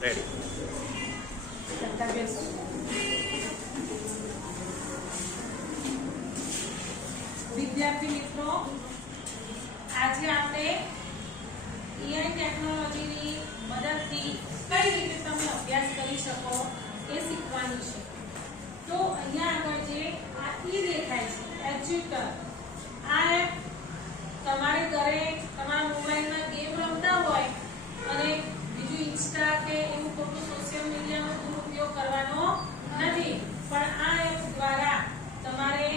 Ready. વિદ્યાર્થી મિત્રો, આજે આપણે એઆઈ ટેકનોલોજીની મદદથી કઈ રીતે તમે અભ્યાસ કરી શકો એ શીખવાનું છે. તો અહીંયા આગળ જે આ ઈ દેખાય છે એજ્યુટર, આ એપ તમારે ઘરે તમારા મોબાઈલમાં ગેમ રમતા હોય અને બીજું ઇન્સ્ટા કે એવું ખોટું સોશિયલ મીડિયાનો દુરુપયોગ કરવાનો નથી, પણ આ એપ દ્વારા તમારે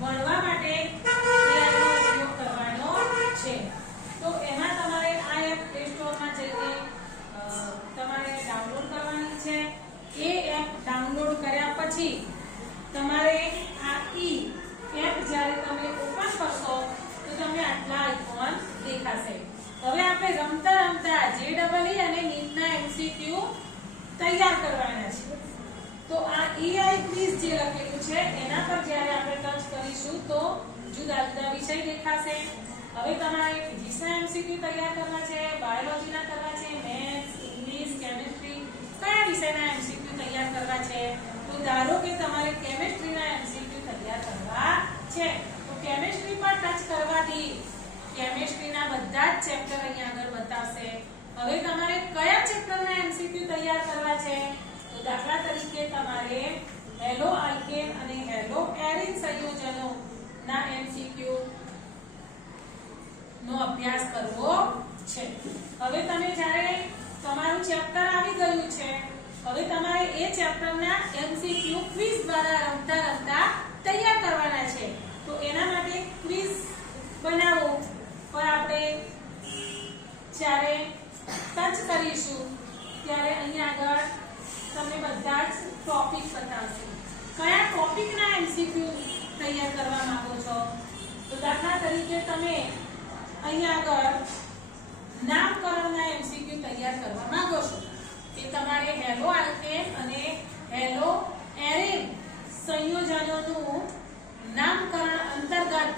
ભણવા માટે એઆઈનો ઉપયોગ કરવાનો છે. તો એમાં તમારે આ એપ પ્લે સ્ટોરમાં જઈને તમારે ડાઉનલોડ કરવાની છે. એ એપ ડાઉનલોડ કર્યા પછી તમારે આ ઈ એપ જ્યારે તમે ઓપન કરશો તો તમને આટલા આઇકોન દેખાશે. હવે આપણે રમતા રમતા JEE અને નીટના MCQ તૈયાર કરવાના છે. તો આ એઆઈ ક્વિઝ જે લખેલું છે એના પર જ્યારે આપણે ટચ કરીશું તો જુદા જુદા વિષય દેખાશે. હવે તમારે ફિઝિક્સના MCQ તૈયાર કરવા છે, બાયોલોજીના કરવા છે, મેથ્સ, ઇંગ્લિશ, કેમિસ્ટ્રી, કયા વિષયના MCQ તૈયાર કરવા છે. તો ધારો કે તમારે કેમિસ્ટ્રીના MCQ તૈયાર કરવા છે તો કેમિસ્ટ્રી પર ટચ કરવાથી કેમિસ્ટ્રીના બધા જ ચેપ્ટર અહીંયા આગળ બતાવશે. હવે તમારે કયા ચેપ્ટરના MCQ તૈયાર કરવા છે તો દાખલા તરીકે તમારે હેલો આલ્કેન અને હેલો એરિન સંયોજનોના MCQ નો અભ્યાસ કરવો છે. હવે તમે જ્યારે તમારું ચેપ્ટર આવી ગયું છે, હવે તમારે એ ચેપ્ટરના MCQ ક્વિઝ દ્વારા રમતા રમતા તૈયાર કરવાના છે. તો એના માટે ક્વિઝ બનાવો પર આપણે જ્યારે ટચ કરીશું ત્યારે અહીંયા આગળ તમને બધા જ ટોપિક બતાવશે. કયા ટોપિકના MCQ તૈયાર કરવા માંગો છો. તો દાખલા તરીકે તમે અહીંયા આગળ નામકરણના MCQ તૈયાર કરવા માંગો છો. કે તમારે હેલો આલ્કેન અને હેલો એરિન સંયોજનોનું નામકરણ અંતર્ગત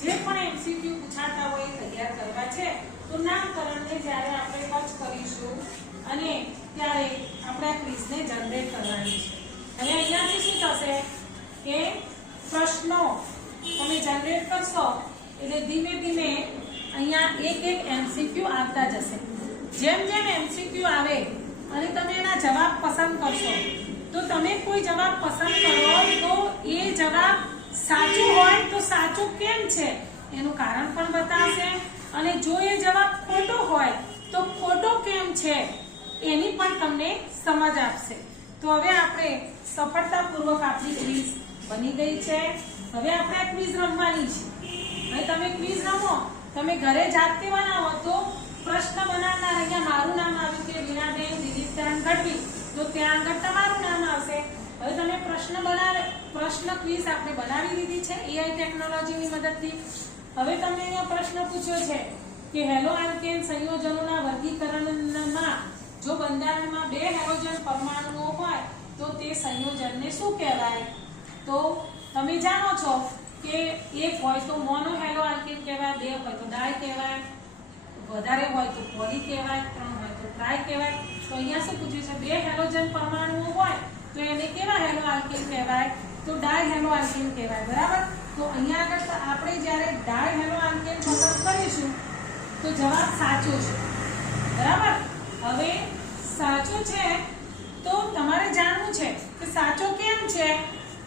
જે પણ MCQ પૂછાતા હોય એ તૈયાર કરવા છે. તો નામકરણને જ્યારે આપણે ટચ કરીશું અને ત્યારે આપણે આ ક્વિઝને જનરેટ કરવાની છે. અને અહીંયાથી શું થશે કે પ્રશ્નો તમે જનરેટ કરશો એટલે ધીમે ધીમે અહીંયા એક એક MCQ આવતા જશે. જેમ જેમ MCQ આવે અને તમે એના જવાબ પસંદ કરશો તો તમે કોઈ જવાબ પસંદ કરો તો એ જવાબ સાચું હોય તો સાચું કેમ છે એનું કારણ પણ બતાવશે, અને જો એ જવાબ ખોટો હોય તો ખોટો કેમ છે એની પણ તમને સમજ આપશે. તો હવે આપણે સફળતાપૂર્વક આપણી ક્વિઝ બની ગઈ છે. હવે આપણે આ ક્વિઝ રમવાની છે. અને તમે ક્વિઝ રમો, તમે ઘરે જાતે બનાવો તો પ્રશ્ન બનાવનાર અહીંયા મારું નામ આવ્યું કે વીણાબેન દિલીપદાન ગઢવી, તો ત્યાં આગળ તમારું નામ આવશે. હવે તમે પ્રશ્ન ક્વિઝ આપણે બનાવી દીધી છે એઆઈ ટેકનોલોજીની મદદથી. હવે તમને અહીંયા પ્રશ્ન પૂછ્યો છે કે હેલો આલ્કેન સંયોજનોના વર્ગીકરણમાં જો બંધારણમાં 2 હેલોજન પરમાણુઓ હોય તો તે સંયોજનને શું કહેવાય. તો તમે જાણો છો કે એક હોય તો મોનો હેલો આલ્કેન કહેવાય, 2 હોય તો ડાય કહેવાય, વધારે હોય તો પોલી કહેવાય, 3 હોય તો ટ્રાય કહેવાય. તો અહીંયા શું પૂછ્યું છે 2 હેલોજન પરમાણુઓ હોય તો એને કેવા હેલો આલ્કેન કહેવાય તો ડાય હેલો આલ્કેન કહેવાય. બરાબર. તો અહીંયા આગળ આપણે જ્યારે ડાય હેલો આલ્કેન પસંદ કરીશું તો જવાબ સાચો છે. બરાબર. હવે સાચો છે તો તમારે જાણવું છે કે સાચો કેમ છે,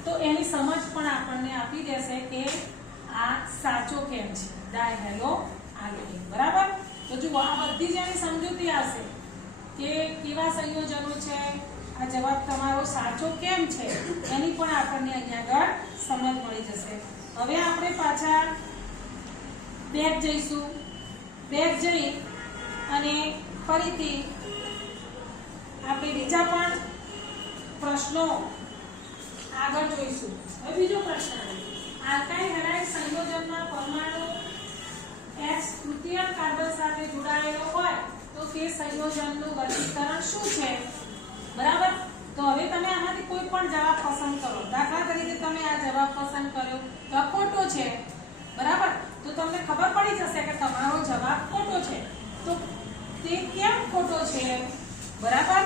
તો એની સમજ પણ આપણને આપી દેશે કે આ સાચો કેમ છે ડાય હેલો આલ્કેન. બરાબર. તો જુઓ આ બધી જ એની સમજૂતી આવશે કે કેવા સંયોજનો છે, આ જવાબ તમારો સાચો કેમ છે એની પણ આપણને અહીંયા આગળ સમજ મળી જશે. હવે આપણે પાછા બેક જઈશું. બેક જઈ અને ફરીથી આપણે બીજા પણ પ્રશ્નો આગળ જોઈશું. હવે બીજો પ્રશ્ન, આલ્કાઇલ હેલાઇડ સંયોજનમાં પરમાણુ X તૃતીય કાર્બન સાથે જોડાયેલો હોય તો તે સંયોજનનું વર્ગીકરણ શું છે. બરાબર. તો હવે તમે આમાંથી કોઈ પણ જવાબ પસંદ કરો. દાખલા તરીકે તમે આ જવાબ પસંદ કર્યો તો ખોટો છે. બરાબર. તો તમને ખબર પડી જશે કે તમારો જવાબ ખોટો છે. તો તે કેમ ખોટો છે. બરાબર.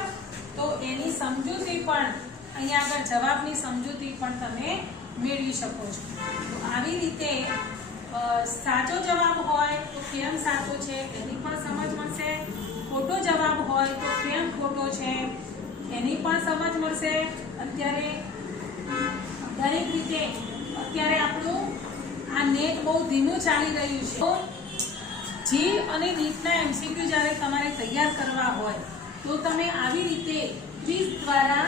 સમજૂતી પણ અહીંયા આગળ જવાબની સમજૂતી પણ તમે મેળવી શકો છો. તો આવી રીતે સાચો જવાબ હોય તો કેમ સાચો છે એની પણ સમજ મળશે, ખોટો જવાબ હોય તો કેમ ખોટો છે એની પણ સમજ મળશે. અત્યારે દરેક રીતે અત્યારે આપણું આ નેટ બહુ ધીમું ચાલી રહ્યું છે. તો જી અને નીટના MCQ જ્યારે તમારે તૈયાર કરવા હોય તો તમે આવી રીતે ક્વિઝ દ્વારા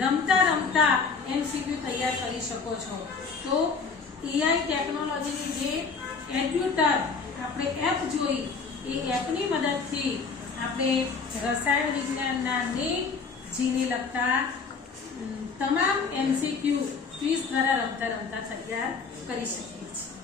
રમતા રમતા MCQ તૈયાર કરી શકો છો. તો AI ટેકનોલોજીની જે એડ્યુટર આપણે એપ જોઈ એ એપની મદદથી આપણે રસાયણ વિજ્ઞાનના નેટ જીને લગતા તમામ MCQ ક્વિઝ દ્વારા રમતા રમતા તૈયાર કરી શકીએ છીએ.